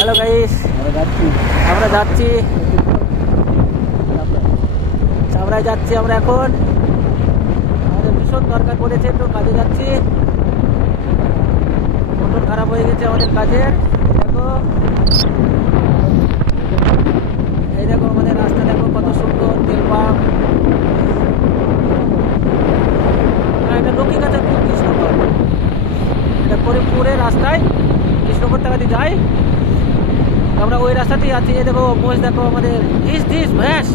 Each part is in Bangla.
হ্যালো গাইস, আমরা যাচ্ছি চামড়ায় যাচ্ছি আমরা এখন। আমাদের ভীষণ দরকার পড়েছে, একটু কাজে যাচ্ছি। মোটর খারাপ হয়ে গেছে আমাদের কাজের। দেখো, এই দেখো আমাদের রাস্তা, দেখো কত সুন্দর তেল পাম্প। এটা লক্ষ্মীকাছা টু কৃষ্ণগর, এটা করিমপুরের রাস্তায় কৃষ্ণগর টাকাতে যাই। আমরা ওই রাস্তাতেই আছি। এই দেখো মোষ, দেখো আমাদের দিস ভ্যাস।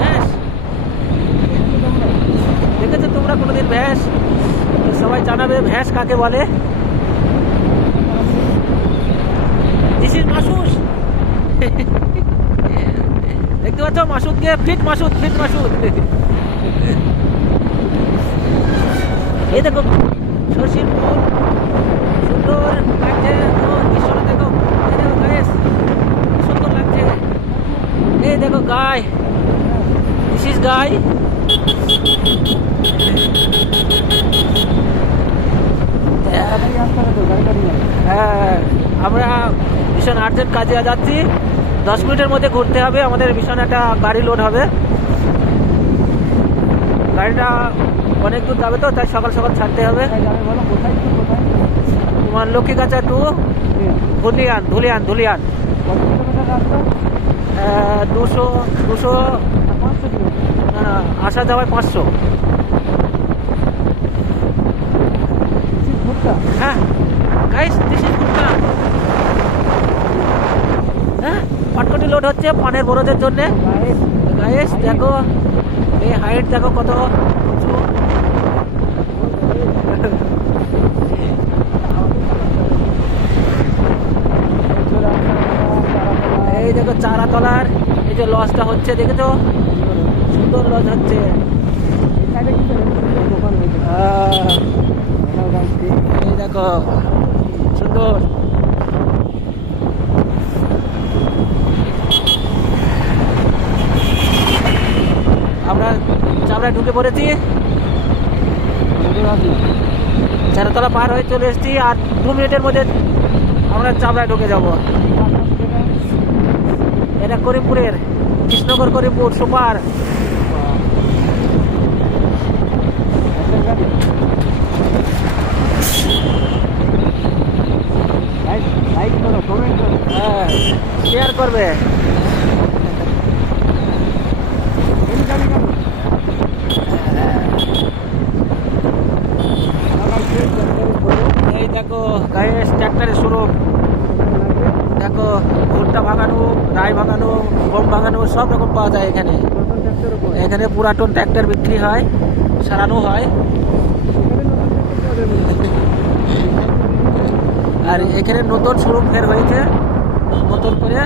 ভ্যাস দেখেছো তোমরা কোনোদিন ভ্যাস? সবাই জানাবে ভ্যাস কাকে বলে। This is Masud. দেখতে পাচ্ছ মাসুদকে? ফিট মাসুদ। এই দেখো শশীর ফুল, সুন্দর লাগছে। দৃশ্যটা দেখো, এই দেখো গাইস, সুন্দর লাগছে। এই দেখো গাই, দিস ইজ গাই। হ্যাঁ, আমরা ভীষণ আর্জেন্ট কাজে যাচ্ছি। 10 মিনিটের মধ্যে ঘুরতে হবে। আমাদের ভীষণ একটা গাড়ি লোড হবে। গাড়িটা অনেক দূর যাবে তো, তাই সকাল সকাল ছাড়তে হবে। তোমার লক্ষ্মীকাছা টু ধুলিয়ান। 200 আসা যাওয়ায় 500। হ্যাঁ গাইস, দিস ইজ ভুট্টা। হ্যাঁ, পাটকটি লোড হচ্ছে পানের বরজের জন্য। গাইস দেখো, এই হাইট দেখো কত উঁচু। এই দেখো চারাতলার এই যে লজটা হচ্ছে, দেখেছো? সুন্দর লজ হচ্ছে। এই দেখো সুন্দর। আমরা চামড়ায় ঢুকে পড়েছি। চারতলা পার হয়ে চলে এসেছি। আর 2 মিনিটের মধ্যে আমরা চামড়ায় ঢুকে যাব। এটা করিমপুরের কৃষ্ণগর, করিমপুর সুপার। হ্যাঁ, শেয়ার করবে। এই দেখো গাইস, ট্র্যাক্টরের শোরুম। দেখো ভুট্টা ভাঙানো, রায় ভাঙানো, গম ভাঙানো সব রকম পাওয়া যায় এখানে। এখানে পুরাতন ট্র্যাক্টর বিক্রি হয়, সারানো হয়। আর এখানে নতুন শোরুম ফের হয়েছে, নতুন করে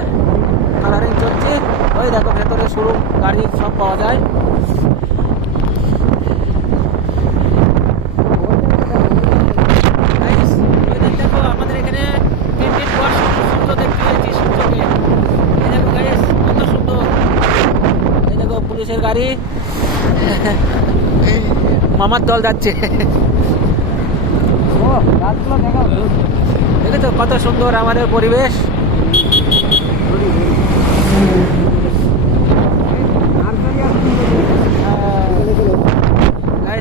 কালারিং চলছে। ওই দেখো ভেতরে শোরুম, গাড়ি সব পাওয়া যায়। দেখো আমাদের এখানে 3 দিন পর সূর্য দেখতে পেয়েছি, সূর্যকে। এই দেখো গাইস কত সুন্দর। এই দেখো পুলিশের গাড়ি, মামার দল যাচ্ছে। দেখেছো কত সুন্দর আমাদের পরিবেশ।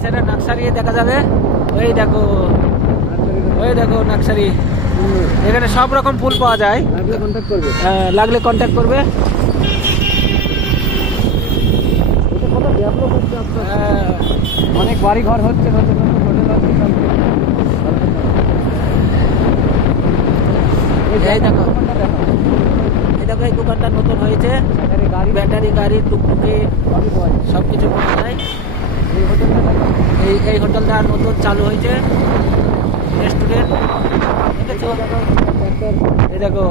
এটা নার্সারি দেখা যাবে। ওই দেখো নার্সারি। এখানে সব রকম ফুল পাওয়া যায়। লাগলে কন্ট্যাক্ট করবে। অনেক বাড়ি ঘর হচ্ছে, এই দেখো এই দোকানটা নতুন হয়েছে। ব্যাটারি গাড়ি, টুকটুকি সবকিছু পাওয়া যায়। এই হোটেলটা নতুন চালু হয়েছে, রেস্টুরেন্ট। এই দেখো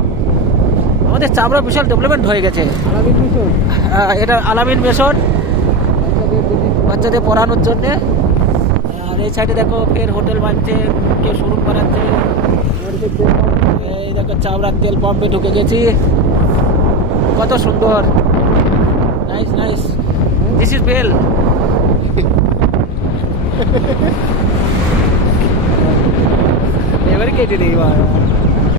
আমাদের চামড়া বিশাল ডেভেলপমেন্ট হয়ে গেছে। এটা আলামিন মেশন, বাচ্চাদের পড়ানোর জন্যে। আর এই সাইডে দেখো ফের হোটেল বানছে, কেউ শোরুম বানাচ্ছে। এই দেখো চামড়ার তেল পাম্পে ঢুকে গেছি। কত সুন্দর। নাইস। This is bel. এবারে কেটে দিই।